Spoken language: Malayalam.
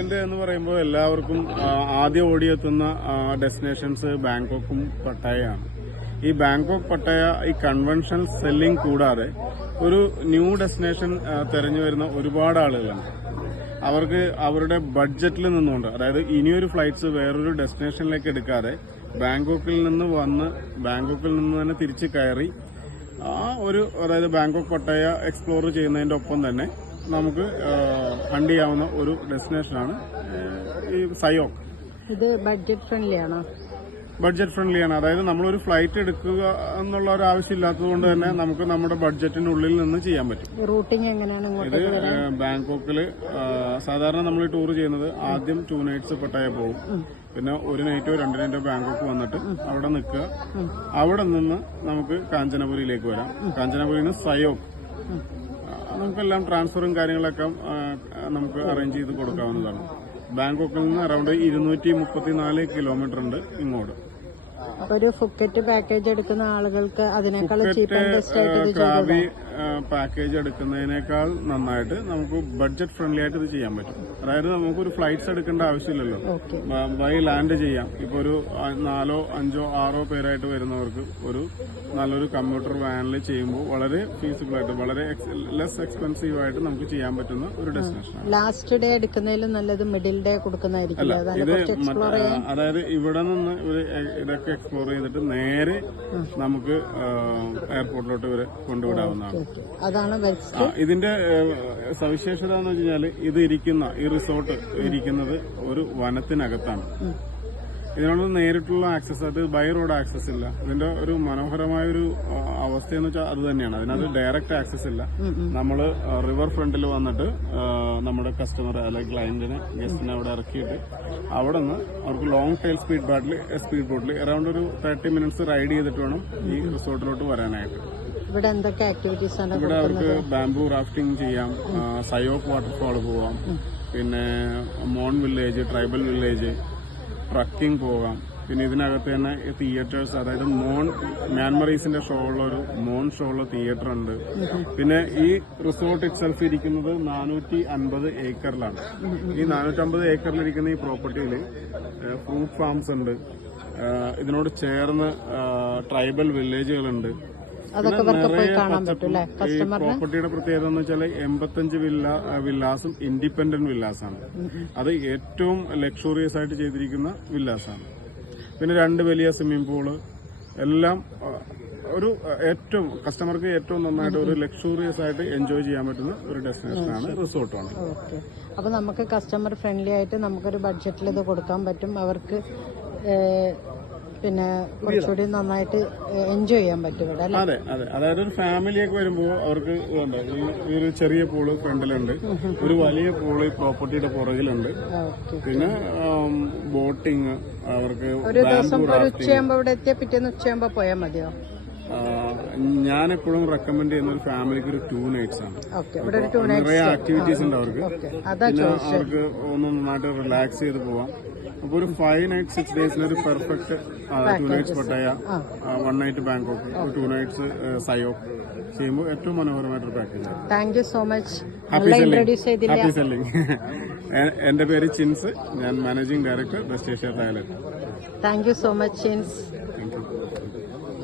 വീക്കെൻഡ് എന്ന് പറയുമ്പോൾ എല്ലാവർക്കും ആദ്യം ഓടിയെത്തുന്ന ഡെസ്റ്റിനേഷൻസ് ബാങ്കോക്കും പട്ടായയാണ്. ഈ ബാങ്കോക്ക് പട്ടായ ഈ കൺവെൻഷണൽ സെല്ലിംഗ് കൂടാതെ ഒരു ന്യൂ ഡെസ്റ്റിനേഷൻ തെരഞ്ഞു വരുന്ന ഒരുപാട് ആളുകളുണ്ട്. അവർക്ക് അവരുടെ ബഡ്ജറ്റിൽ നിന്നുകൊണ്ട്, അതായത് ഇനിയൊരു ഫ്ലൈറ്റ്സ് വേറൊരു ഡെസ്റ്റിനേഷനിലേക്ക് എടുക്കാതെ ബാങ്കോക്കിൽ നിന്ന് തന്നെ തിരിച്ച് കയറി അതായത് ബാങ്കോക്ക് പട്ടായ എക്സ്പ്ലോർ ചെയ്യുന്നതിന്റെ ഒപ്പം തന്നെ നമുക്ക് ഫണ്ട് ചെയ്യാവുന്ന ഒരു ഡെസ്റ്റിനേഷനാണ് ഈ സയോക്ക്. ഇത് ബഡ്ജറ്റ് ഫ്രണ്ട്ലി ആണോ? ബഡ്ജറ്റ് ഫ്രണ്ട്ലി ആണ്. അതായത് നമ്മളൊരു ഫ്ലൈറ്റ് എടുക്കുക എന്നുള്ള ഒരു ആവശ്യമില്ലാത്തത് കൊണ്ട് തന്നെ നമുക്ക് നമ്മുടെ ബഡ്ജറ്റിനുള്ളിൽ നിന്ന് ചെയ്യാൻ പറ്റും. റൂട്ടിംഗ് എങ്ങനെയാണ്? ഇത് ബാങ്കോക്കില് സാധാരണ നമ്മൾ ടൂർ ചെയ്യുന്നത് ആദ്യം 2 nights പട്ടായ പോകും, പിന്നെ 1 night 2 night ബാങ്കോക്ക് വന്നിട്ട് അവിടെ നിൽക്കുക. അവിടെ നിന്ന് നമുക്ക് കാഞ്ചനപുരിയിലേക്ക് വരാം. കാഞ്ചനപുരിയിൽ നിന്ന് സയോക്ക് നമുക്കെല്ലാം ട്രാൻസ്ഫറും കാര്യങ്ങളൊക്കെ നമുക്ക് അറേഞ്ച് ചെയ്ത് കൊടുക്കാവുന്നതാണ്. ബാങ്കോക്കിൽ നിന്ന് അറൌണ്ട് 234 കിലോമീറ്റർ ഉണ്ട് ഇങ്ങോട്ട്. അപ്പൊ ഒരു ഫുക്കറ്റ് പാക്കേജ് എടുക്കുന്ന ആളുകൾക്ക് അതിനേക്കാൾ ചീപ്പ് ആൻഡ് ബെസ്റ്റ് ആയിട്ട് ക്രാബി പാക്കേജ് എടുക്കുന്നതിനേക്കാൾ നന്നായിട്ട് നമുക്ക് ബഡ്ജറ്റ് ഫ്രണ്ട്ലി ആയിട്ട് ഇത് ചെയ്യാൻ പറ്റും. അതായത് നമുക്കൊരു ഫ്ലൈറ്റ്സ് എടുക്കേണ്ട ആവശ്യമില്ലല്ലോ, ബൈ ലാൻഡ് ചെയ്യാം. ഇപ്പൊ ഒരു 4, 5, 6 പേരായിട്ട് വരുന്നവർക്ക് ഒരു നല്ലൊരു കമ്പ്യൂട്ടർ വാനിൽ ചെയ്യുമ്പോൾ വളരെ ഫീസിബിൾ ആയിട്ട് വളരെ ലെസ് എക്സ്പെൻസീവ് ആയിട്ട് നമുക്ക് ചെയ്യാൻ പറ്റുന്ന ഒരു ഡെസ്റ്റിനേഷൻ. ലാസ്റ്റ് ഡേ എടുക്കുന്നതിലും നല്ലത് മിഡിൽ ഡേ കൊടുക്കുന്നതായിരിക്കും. അതായത് ഇവിടെ നിന്ന് ഇതൊക്കെ എക്സ്പ്ലോർ ചെയ്തിട്ട് നേരെ നമുക്ക് എയർപോർട്ടിലോട്ട് ഇവരെ കൊണ്ടുവിടാവുന്നതാണ്. ഇതിന്റെ സവിശേഷത എന്ന് വെച്ച് കഴിഞ്ഞാൽ ഈ റിസോർട്ട് ഇരിക്കുന്നത് ഒരു വനത്തിനകത്താണ്. ഇതിനോട് നേരിട്ടുള്ള ആക്സസ്, അത് ബൈ റോഡ് ആക്സസ് ഇല്ല. ഇതിന്റെ ഒരു മനോഹരമായ ഒരു അവസ്ഥയെന്ന് വെച്ചാൽ അത് തന്നെയാണ്. അതിനകത്ത് ഡയറക്റ്റ് ആക്സസ് ഇല്ല. നമ്മള് റിവർ ഫ്രണ്ടിൽ വന്നിട്ട് നമ്മുടെ കസ്റ്റമർ അല്ലെങ്കിൽ ക്ലയന്റിനെ, ഗസ്റ്റിനെ അവിടെ ഇറക്കിയിട്ട് അവിടെ നിന്ന് അവർക്ക് ലോങ് ടൈൽ സ്പീഡ് ബോട്ടിൽ അറൌണ്ട് ഒരു 30 minutes റൈഡ് ചെയ്തിട്ട് വേണം ഈ റിസോർട്ടിലോട്ട് വരാനായിട്ട്. ഇവിടെ എന്തൊക്കെ ആക്ടിവിറ്റീസ് ആണ്? ഇവിടെ അവർക്ക് ബാംബൂ റാഫ്റ്റിംഗ് ചെയ്യാം, സയോക്ക് വാട്ടർഫാൾ പോവാം, പിന്നെ മോൺ വില്ലേജ്, ട്രൈബൽ വില്ലേജ്, ട്രക്കിംഗ് പോകാം. പിന്നെ ഇതിനകത്ത് തന്നെ തിയേറ്റേഴ്സ്, അതായത് മ്യാൻമറീസിന്റെ ഷോ ഉള്ള ഒരു ഷോ ഉള്ള തിയേറ്റർ ഉണ്ട്. പിന്നെ ഈ റിസോർട്ട് ഇറ്റ്സെൽഫ് ഇരിക്കുന്നത് 450 ഏക്കറിലാണ്. ഈ 450 ഏക്കറിലിരിക്കുന്ന ഈ പ്രോപ്പർട്ടിയിൽ ഫ്രൂട്ട് ഫാംസ് ഉണ്ട്. ഇതിനോട് ചേർന്ന് ട്രൈബൽ വില്ലേജുകളുണ്ട്. ഈ പ്രോപ്പർട്ടിയുടെ പ്രത്യേകത എന്ന് വെച്ചാൽ 85 വില്ലാസും ഇൻഡിപെൻഡന്റ് വില്ലാസാണ്. അത് ഏറ്റവും ലക്ഷറിയസ് ആയിട്ട് ചെയ്തിരിക്കുന്ന വില്ലാസാണ്. പിന്നെ 2 വലിയ സ്വിമ്മിംഗ് പൂള്, എല്ലാം ഒരു ഏറ്റവും കസ്റ്റമർക്ക് ഏറ്റവും നന്നായിട്ട് ഒരു ലക്ഷറിയസ് ആയിട്ട് എൻജോയ് ചെയ്യാൻ പറ്റുന്ന ഒരു ഡെസ്റ്റിനേഷനാണ്, റിസോർട്ടാണ്. അപ്പൊ നമുക്ക് കസ്റ്റമർ ഫ്രണ്ട്ലി ആയിട്ട് നമുക്കൊരു ബഡ്ജറ്റിൽ ഇത് കൊടുക്കാൻ പറ്റും. അവർക്ക് പിന്നെ കുറച്ചുകൂടി നന്നായിട്ട് എൻജോയ് ചെയ്യാൻ പറ്റും ഇവിടെ. അതെ അതെ. അതായത് ഒരു ഫാമിലിയൊക്കെ വരുമ്പോൾ അവർക്ക് ഒരു ചെറിയ പൂള് ഫ്രണ്ടിലുണ്ട്, ഒരു വലിയ പൂള് പ്രോപ്പർട്ടിയുടെ പുറകിലുണ്ട്. പിന്നെ ബോട്ടിങ് അവർക്ക് ഒരു ദിവസം ഒരു ഉച്ചയാകുമ്പോ ഇവിടെ എത്തിയ പിറ്റേന്ന് ഉച്ചയാകുമ്പോ പോയാൽ മതിയോ? ഞാനെപ്പോഴും റെക്കമെൻഡ് ചെയ്യുന്ന ഒരു ഫാമിലിക്ക് ഒരു 2 nights ആണ്. നിറയെ ആക്ടിവിറ്റീസ് ഉണ്ട് അവർക്ക്. പിന്നെ അവർക്ക് ഒന്ന് നന്നായിട്ട് റിലാക്സ് ചെയ്ത് പോവാം. അപ്പൊ ഒരു 5 nights 6 days ഒരു perfect 2 nights Pattaya, 1 night Bangkok, 2 nights സയോക്ക് ചെയ്യുമ്പോൾ ഏറ്റവും മനോഹരമായിട്ടൊരു package. Thank you so much. Happy selling. എന്റെ പേര് ചിൻസ്, ഞാൻ managing director West Asia Thailand. Thank you so much chins.